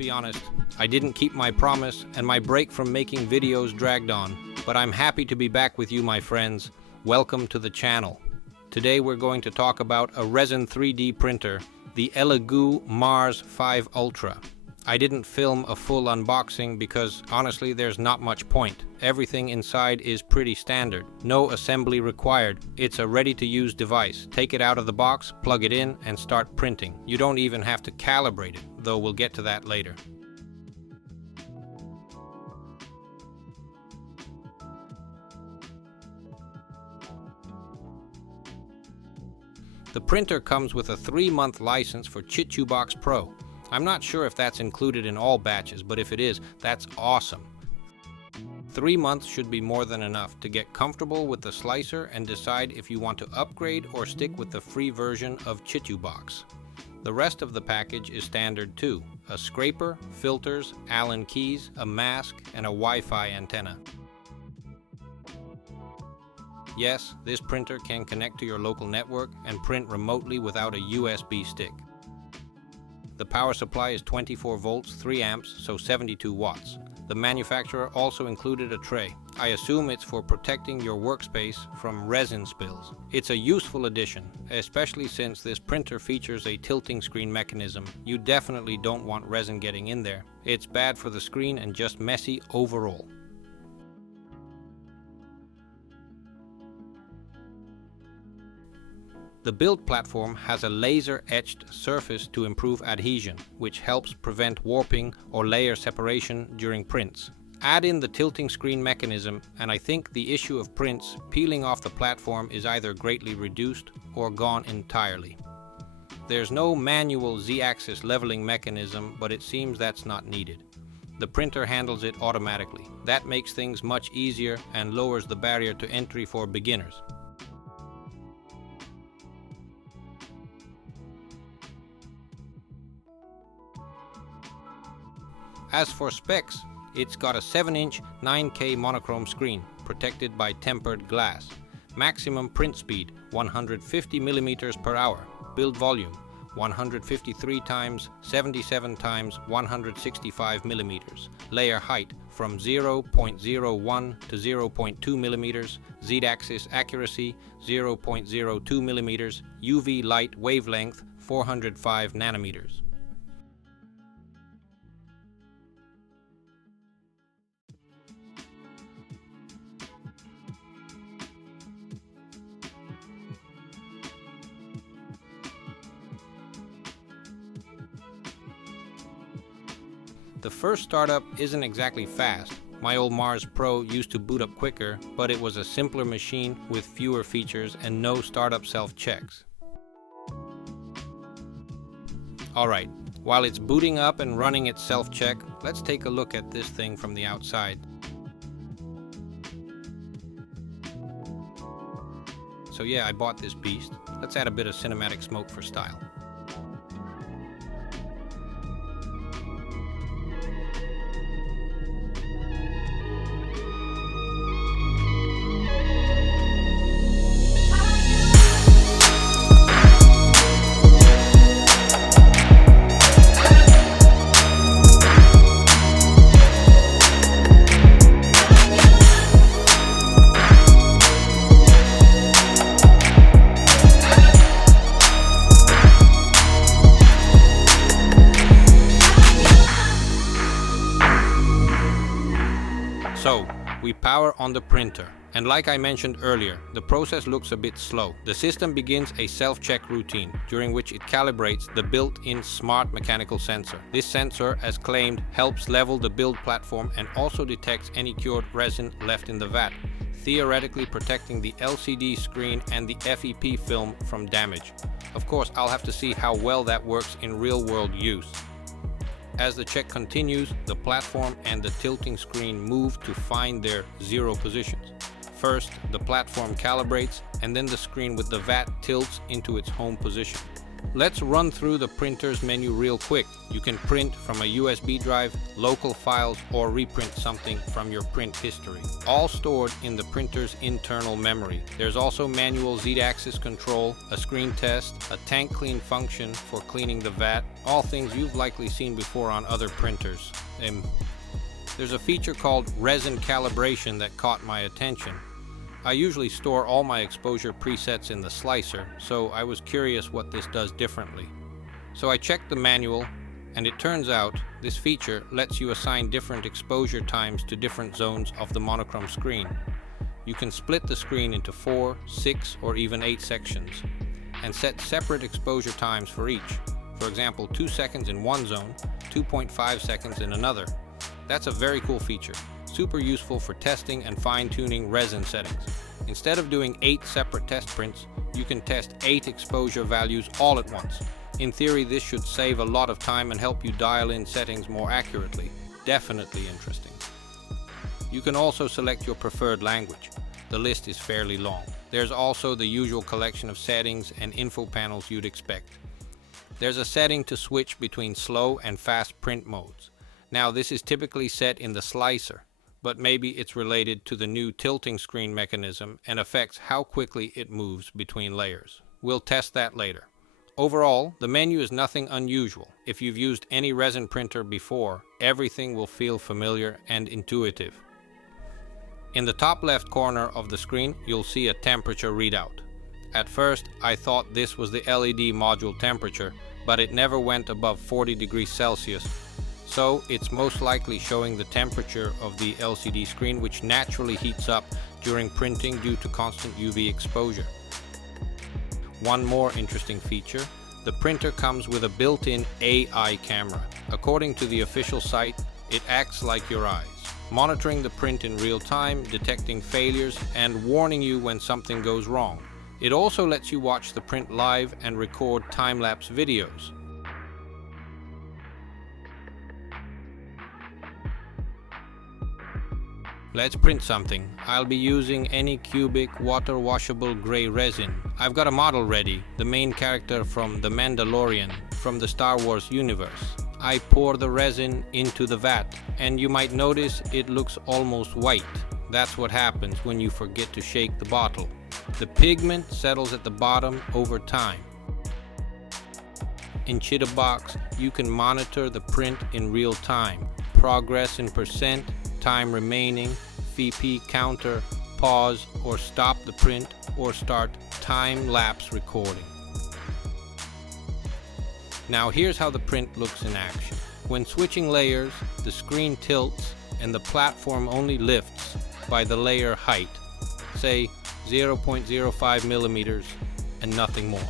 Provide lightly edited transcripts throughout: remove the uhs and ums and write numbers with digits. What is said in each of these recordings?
be honest, I didn't keep my promise and my break from making videos dragged on, but I'm happy to be back with you, my friends. Welcome to the channel. Today we're going to talk about a resin 3D printer, the Elegoo Mars 5 Ultra. I didn't film a full unboxing because honestly there's not much point. Everything inside is pretty standard. No assembly required. It's a ready-to-use device. Take it out of the box, plug it in, and start printing. You don't even have to calibrate it, though we'll get to that later. The printer comes with a 3-month license for ChituBox Pro. I'm not sure if that's included in all batches, but if it is, that's awesome. 3 months should be more than enough to get comfortable with the slicer and decide if you want to upgrade or stick with the free version of ChituBox. The rest of the package is standard too: a scraper, filters, Allen keys, a mask, and a Wi-Fi antenna. Yes, this printer can connect to your local network and print remotely without a USB stick. The power supply is 24 volts, 3 amps, so 72 watts. The manufacturer also included a tray. I assume it's for protecting your workspace from resin spills. It's a useful addition, especially since this printer features a tilting screen mechanism. You definitely don't want resin getting in there. It's bad for the screen and just messy overall. The build platform has a laser-etched surface to improve adhesion, which helps prevent warping or layer separation during prints. Add in the tilting screen mechanism, and I think the issue of prints peeling off the platform is either greatly reduced or gone entirely. There's no manual Z-axis leveling mechanism, but it seems that's not needed. The printer handles it automatically. That makes things much easier and lowers the barrier to entry for beginners. As for specs, it's got a 7-inch 9K monochrome screen protected by tempered glass. Maximum print speed 150 mm per hour. Build volume 153 times 77 times 165 mm. Layer height from 0.01 to 0.2 mm. Z-axis accuracy 0.02 mm. UV light wavelength 405 nanometers. The first startup isn't exactly fast. My old Mars Pro used to boot up quicker, but it was a simpler machine with fewer features and no startup self-checks. Alright, while it's booting up and running its self-check, let's take a look at this thing from the outside. So yeah, I bought this beast. Let's add a bit of cinematic smoke for style. So, we power on the printer, and like I mentioned earlier, the process looks a bit slow. The system begins a self-check routine, during which it calibrates the built-in smart mechanical sensor. This sensor, as claimed, helps level the build platform and also detects any cured resin left in the vat, theoretically protecting the LCD screen and the FEP film from damage. Of course, I'll have to see how well that works in real-world use. As the check continues, the platform and the tilting screen move to find their zero positions. First, the platform calibrates, and then the screen with the vat tilts into its home position. Let's run through the printer's menu real quick. You can print from a USB drive, local files, or reprint something from your print history, all stored in the printer's internal memory. There's also manual Z-axis control, a screen test, a tank clean function for cleaning the vat, all things you've likely seen before on other printers. There's a feature called resin calibration that caught my attention. I usually store all my exposure presets in the slicer, so I was curious what this does differently. So I checked the manual, and it turns out this feature lets you assign different exposure times to different zones of the monochrome screen. You can split the screen into 4, 6, or even 8 sections, and set separate exposure times for each. For example, 2 seconds in one zone, 2.5 seconds in another. That's a very cool feature. Super useful for testing and fine-tuning resin settings. Instead of doing 8 separate test prints, you can test 8 exposure values all at once. In theory, this should save a lot of time and help you dial in settings more accurately. Definitely interesting. You can also select your preferred language. The list is fairly long. There's also the usual collection of settings and info panels you'd expect. There's a setting to switch between slow and fast print modes. Now, this is typically set in the slicer, but maybe it's related to the new tilting screen mechanism and affects how quickly it moves between layers. We'll test that later. Overall, the menu is nothing unusual. If you've used any resin printer before, everything will feel familiar and intuitive. In the top left corner of the screen, you'll see a temperature readout. At first, I thought this was the LED module temperature, but it never went above 40 degrees Celsius. So it's most likely showing the temperature of the LCD screen, which naturally heats up during printing due to constant UV exposure. One more interesting feature, the printer comes with a built-in AI camera. According to the official site, it acts like your eyes, monitoring the print in real time, detecting failures, and warning you when something goes wrong. It also lets you watch the print live and record time-lapse videos. Let's print something. I'll be using any cubic water washable gray resin. I've got a model ready, the main character from The Mandalorian, from the Star Wars universe. I pour the resin into the vat, and you might notice it looks almost white. That's what happens when you forget to shake the bottle. The pigment settles at the bottom over time. In Chitterbox, you can monitor the print in real time, progress in percent, time remaining, VP counter, pause or stop the print, or start time-lapse recording. Now here's how the print looks in action. When switching layers, the screen tilts and the platform only lifts by the layer height, say 0.05 millimeters and nothing more.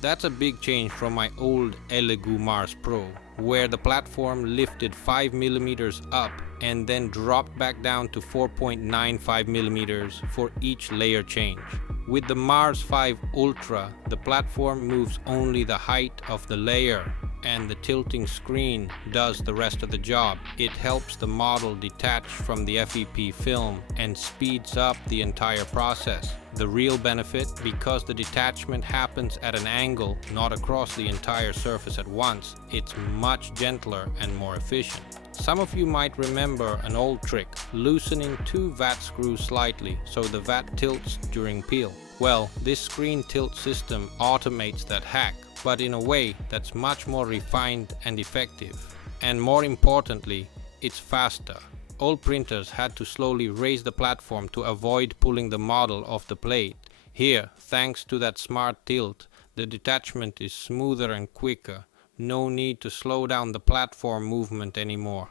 That's a big change from my old Elegoo Mars Pro, where the platform lifted 5 millimeters up and then dropped back down to 4.95 millimeters for each layer change. With the Mars 5 Ultra, the platform moves only the height of the layer, and the tilting screen does the rest of the job. It helps the model detach from the FEP film and speeds up the entire process. The real benefit, because the detachment happens at an angle, not across the entire surface at once, it's much gentler and more efficient. Some of you might remember an old trick, loosening 2 vat screws slightly so the vat tilts during peel. Well, this screen tilt system automates that hack, but in a way that's much more refined and effective. And more importantly, it's faster. Old printers had to slowly raise the platform to avoid pulling the model off the plate. Here, thanks to that smart tilt, the detachment is smoother and quicker. No need to slow down the platform movement anymore.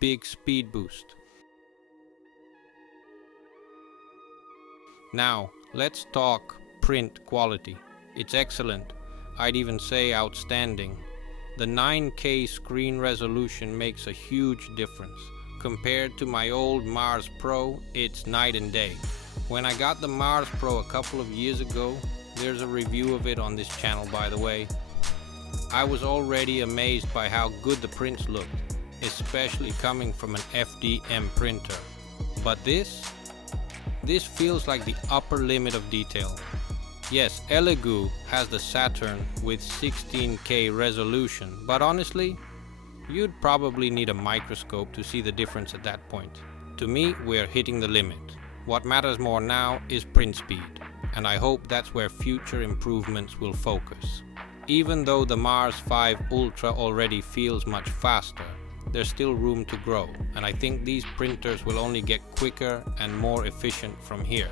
Big speed boost. Now, let's talk print quality. It's excellent. I'd even say outstanding. The 9K screen resolution makes a huge difference. Compared to my old Mars Pro, it's night and day. When I got the Mars Pro a couple of years ago, there's a review of it on this channel by the way, I was already amazed by how good the prints looked, especially coming from an FDM printer. But this feels like the upper limit of detail. Yes, Elegoo has the Saturn with 16K resolution, but honestly, you'd probably need a microscope to see the difference at that point. To me, we're hitting the limit. What matters more now is print speed, and I hope that's where future improvements will focus. Even though the Mars 5 Ultra already feels much faster, there's still room to grow, and I think these printers will only get quicker and more efficient from here.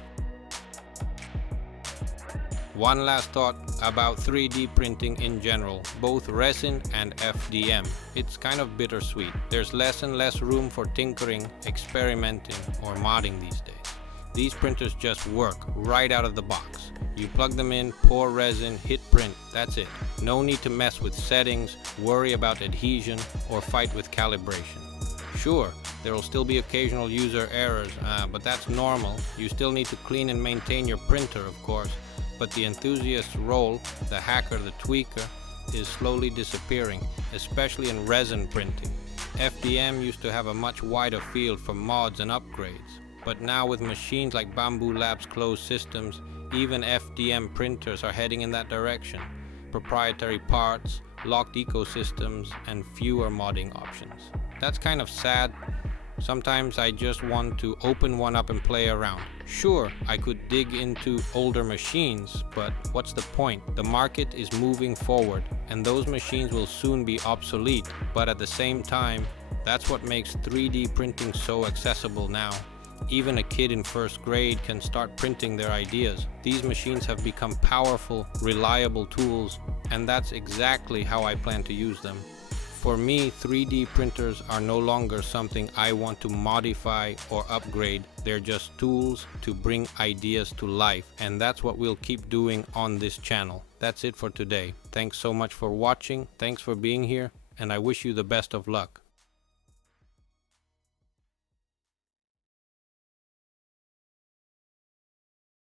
One last thought about 3D printing in general, both resin and FDM. It's kind of bittersweet. There's less and less room for tinkering, experimenting, or modding these days. These printers just work right out of the box. You plug them in, pour resin, hit print, that's it. No need to mess with settings, worry about adhesion, or fight with calibration. Sure, there will still be occasional user errors, but that's normal. You still need to clean and maintain your printer, of course, but the enthusiast's role, the hacker, the tweaker, is slowly disappearing, especially in resin printing. FDM used to have a much wider field for mods and upgrades, but now with machines like Bamboo Labs closed systems, even FDM printers are heading in that direction. Proprietary parts, locked ecosystems, and fewer modding options. That's kind of sad. Sometimes I just want to open one up and play around. Sure, I could dig into older machines, but what's the point? The market is moving forward, and those machines will soon be obsolete. But at the same time, that's what makes 3D printing so accessible now. Even a kid in first grade can start printing their ideas. These machines have become powerful, reliable tools, and that's exactly how I plan to use them. For me, 3D printers are no longer something I want to modify or upgrade. They're just tools to bring ideas to life, and that's what we'll keep doing on this channel. That's it for today. Thanks so much for watching, thanks for being here, and I wish you the best of luck.